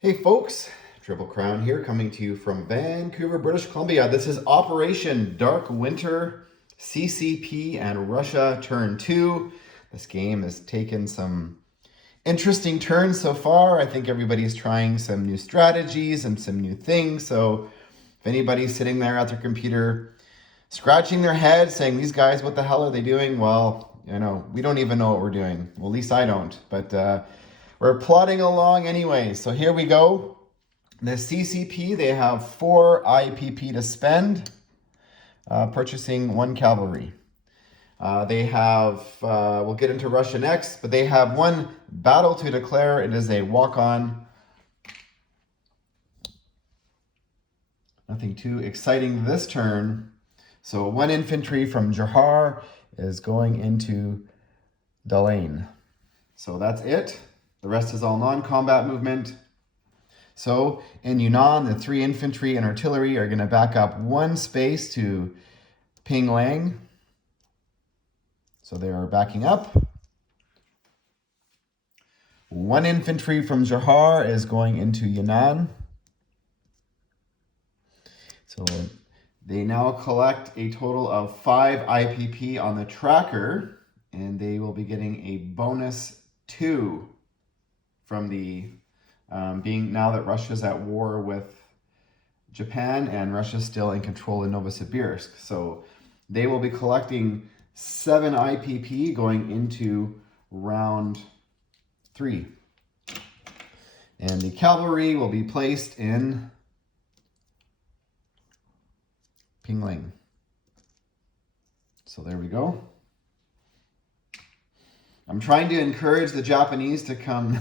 Hey folks, Triple Crown here coming to you from Vancouver, British Columbia. This is Operation Dark Winter, CCP and Russia Turn 2. This game has taken some interesting turns so far. I think everybody's trying some new strategies and some new things. So if anybody's sitting there at their computer scratching their head saying, these guys, what the hell are they doing? Well, we don't even know what we're doing. Well, at least I don't. But we're plodding along anyway. So here we go. The CCP, they have 4 IPP to spend, purchasing 1 cavalry. They have, we'll get into Russia next, but they have 1 battle to declare. It is a walk-on. Nothing too exciting this turn. So 1 infantry from Johar is going into Dalane. So that's it. The rest is all non-combat movement. So in Yunnan, the 3 infantry and artillery are going to back up 1 space to Pinglang. So they are backing up. 1 infantry from Johar is going into Yunnan. So they now collect a total of 5 IPP on the tracker, and they will be getting a bonus 2 from the being now that Russia's at war with Japan and Russia's still in control in Novosibirsk. So they will be collecting 7 IPP going into round 3. And the cavalry will be placed in Pingling. So there we go. I'm trying to encourage the Japanese to come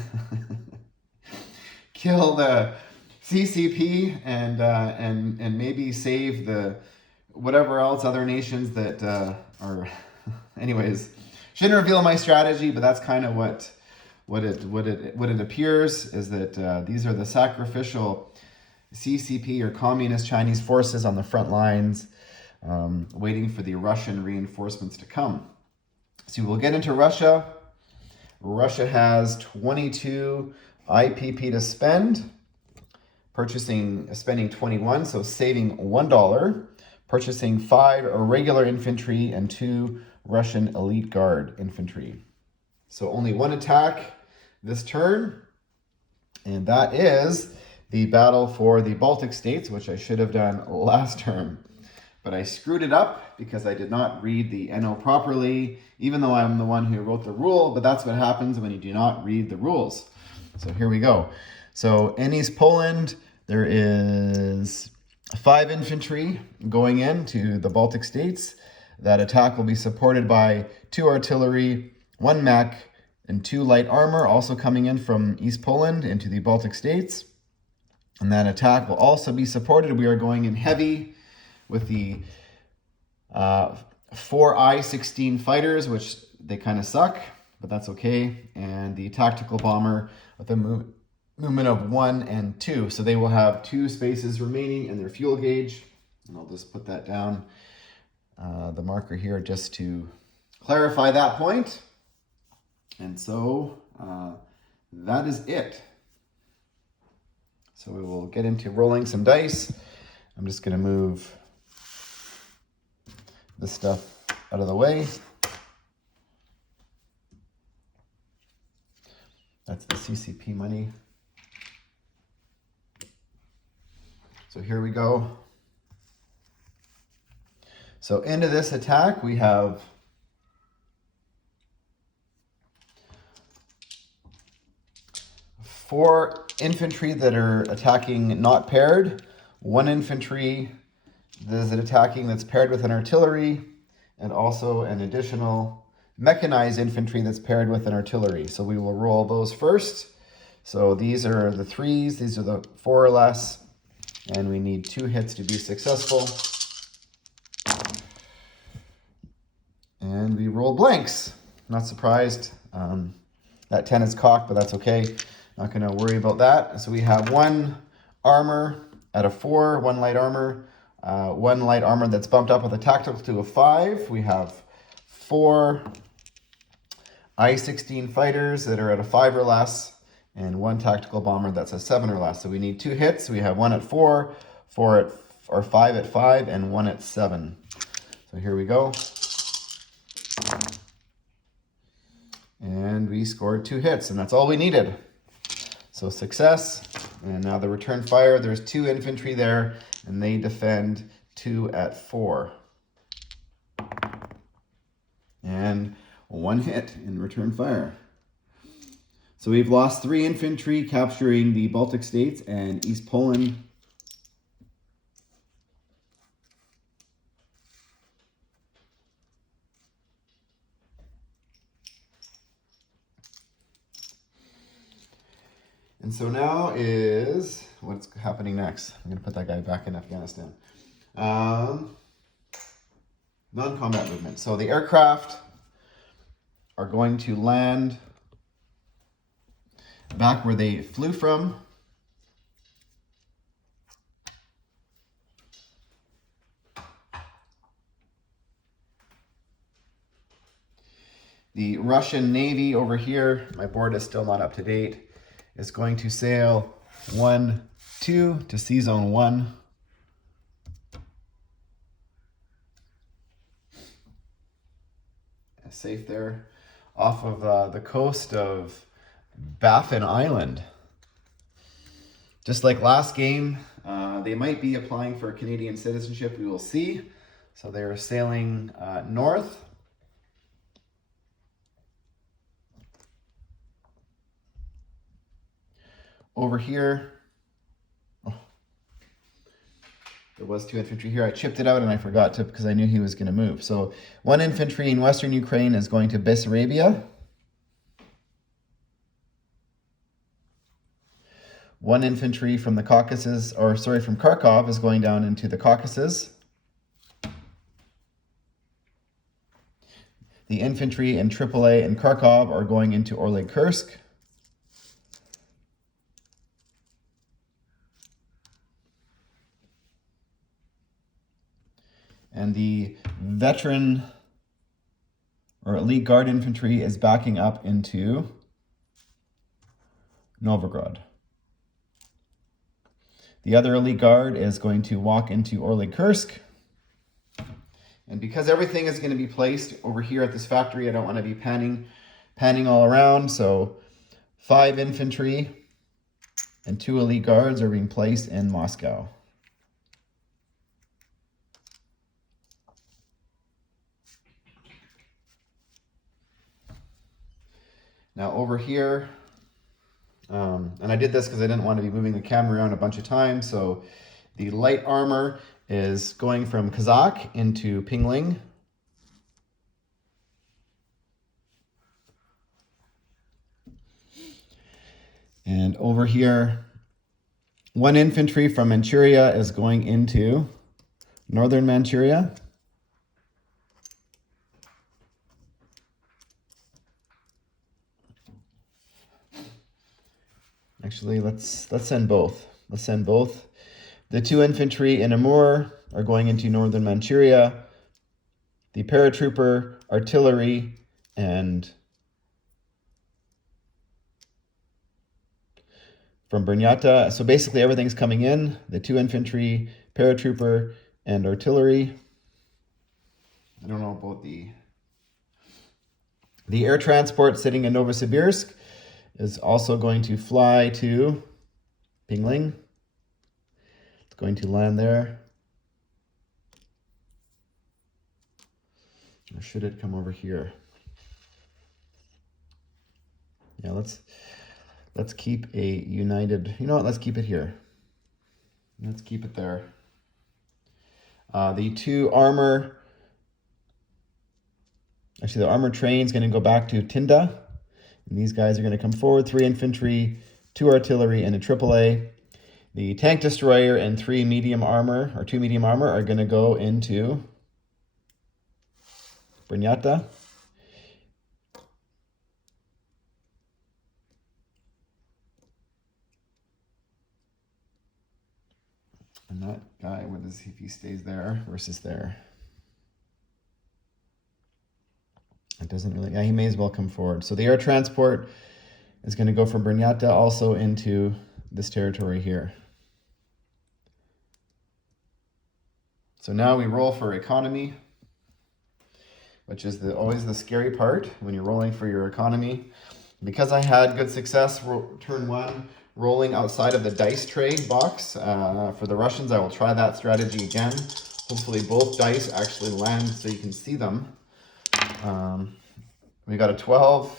kill the CCP and maybe save the whatever else other nations that are. Anyways, shouldn't reveal my strategy, but that's kind of what it appears is that these are the sacrificial CCP or Communist Chinese forces on the front lines, waiting for the Russian reinforcements to come. So we'll get into Russia. Russia has 22 IPP to spend, spending 21, so saving $1, purchasing 5 regular infantry and 2 Russian elite guard infantry. So only 1 attack this turn, and that is the battle for the Baltic states, which I should have done last turn. But I screwed it up because I did not read the NO properly, even though I'm the one who wrote the rule, but that's what happens when you do not read the rules. So here we go. So in East Poland, there is 5 infantry going into the Baltic states. That attack will be supported by 2 artillery, 1 mech, and 2 light armor also coming in from East Poland into the Baltic states. And that attack will also be supported. We are going in heavy with the 4 I-16 fighters, which they kind of suck, but that's okay. And the tactical bomber with a movement of 1 and 2. So they will have 2 spaces remaining in their fuel gauge. And I'll just put that down, the marker here, just to clarify that point. And so that is it. So we will get into rolling some dice. I'm just going to move this stuff out of the way. That's the CCP money. So here we go. So into this attack, we have four infantry that are attacking not paired, 1 infantry that is attacking that's paired with an artillery, and also an additional mechanized infantry that's paired with an artillery. So we will roll those first. So these are the 3s, these are the 4 or less, and we need 2 hits to be successful. And we roll blanks. Not surprised. That 10 is cocked, but that's okay. Not going to worry about that. So we have 1 armor at a 4, 1 light armor, 1 light armor that's bumped up with a tactical to a 5. We have 4 I-16 fighters that are at a 5 or less, and 1 tactical bomber that's a 7 or less. So we need 2 hits. We have 1 at 4, 4 at, or 5 at 5, and 1 at 7. So here we go. And we scored 2 hits, and that's all we needed. So success. And now the return fire, there's 2 infantry there, and they defend 2 at 4. And 1 hit in return fire. So we've lost 3 infantry, capturing the Baltic states and East Poland. And so now is what's happening next. I'm going to put that guy back in Afghanistan. Non-combat movement. So the aircraft are going to land back where they flew from. The Russian Navy over here, my board is still not up to date, is going to sail 1-2 to Sea Zone 1. Safe there, off of the coast of Baffin Island. Just like last game, they might be applying for Canadian citizenship, we will see. So they're sailing north. Over here, there was 2 infantry here. I chipped it out and I forgot to because I knew he was going to move. So 1 infantry in Western Ukraine is going to Bessarabia. 1 infantry from the Caucasus, or sorry, from Kharkov is going down into the Caucasus. The infantry in AAA and Kharkov are going into Orly Kursk. And the veteran or elite guard infantry is backing up into Novgorod. The other elite guard is going to walk into Orly Kursk. And because everything is going to be placed over here at this factory, I don't want to be panning all around. So 5 infantry and 2 elite guards are being placed in Moscow. Now over here, and I did this because I didn't want to be moving the camera around a bunch of times. So the light armor is going from Kazakh into Pingling. And over here, 1 infantry from Manchuria is going into northern Manchuria. Actually, let's send both. Let's send both. The 2 infantry in Amur are going into northern Manchuria. The paratrooper, artillery, and from Bernyata. So basically everything's coming in. The 2 infantry, paratrooper, and artillery. I don't know about the air transport sitting in Novosibirsk is also going to fly to Pingling. It's going to land there. Or should it come over here? Yeah, let's keep a united, you know what, let's keep it here. Let's keep it there. The 2 armor, actually the armor train is going to go back to Tinda. And these guys are going to come forward, 3 infantry, 2 artillery, and a AAA. The tank destroyer and 3 medium armor, or 2 medium armor, are going to go into Bernyata. And that guy, what is he, if he stays there versus there? It doesn't really, yeah, he may as well come forward. So the air transport is going to go from Brnyata also into this territory here. So now we roll for economy, which is always the scary part when you're rolling for your economy. Because I had good success turn one, rolling outside of the dice tray box for the Russians, I will try that strategy again. Hopefully both dice actually land so you can see them. We got a 12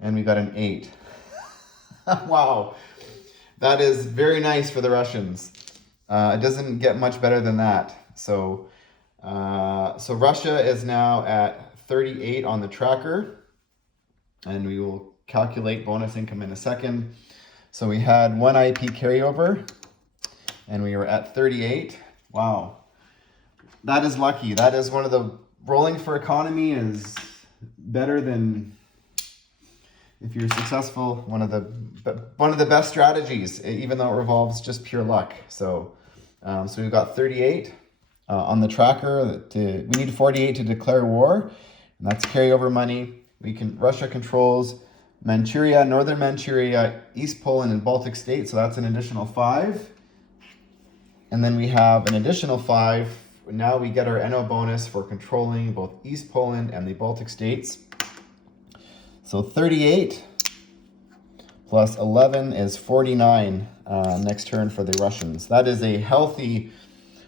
and we got an 8. Wow, that is very nice for the Russians. It doesn't get much better than that. So Russia is now at 38 on the tracker, and we will calculate bonus income in a second. So we had 1 IP carryover, and we were at 38. Wow, that is lucky. That is one of the rolling for economy is better than, if you're successful, one of the best strategies, even though it revolves just pure luck. So we've got 38 on the tracker. We need 48 to declare war, and that's carryover money. Russia controls Manchuria, northern Manchuria, East Poland, and Baltic states. So that's an additional 5. And then we have an additional 5. Now we get our NO bonus for controlling both East Poland and the Baltic states. So 38 plus 11 is 49 next turn for the Russians. That is a healthy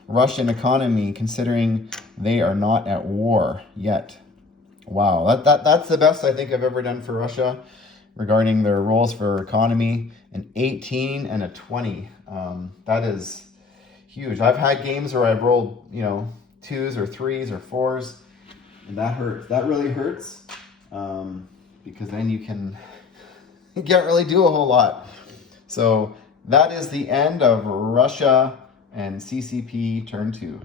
Russian economy considering they are not at war yet. Wow, that's the best I think I've ever done for Russia regarding their rolls for economy. An 18 and a 20. That is huge. I've had games where I've rolled, 2s or 3s or 4s, and that hurts. That really hurts because then you can't really do a whole lot. So that is the end of Russia and CCP turn 2.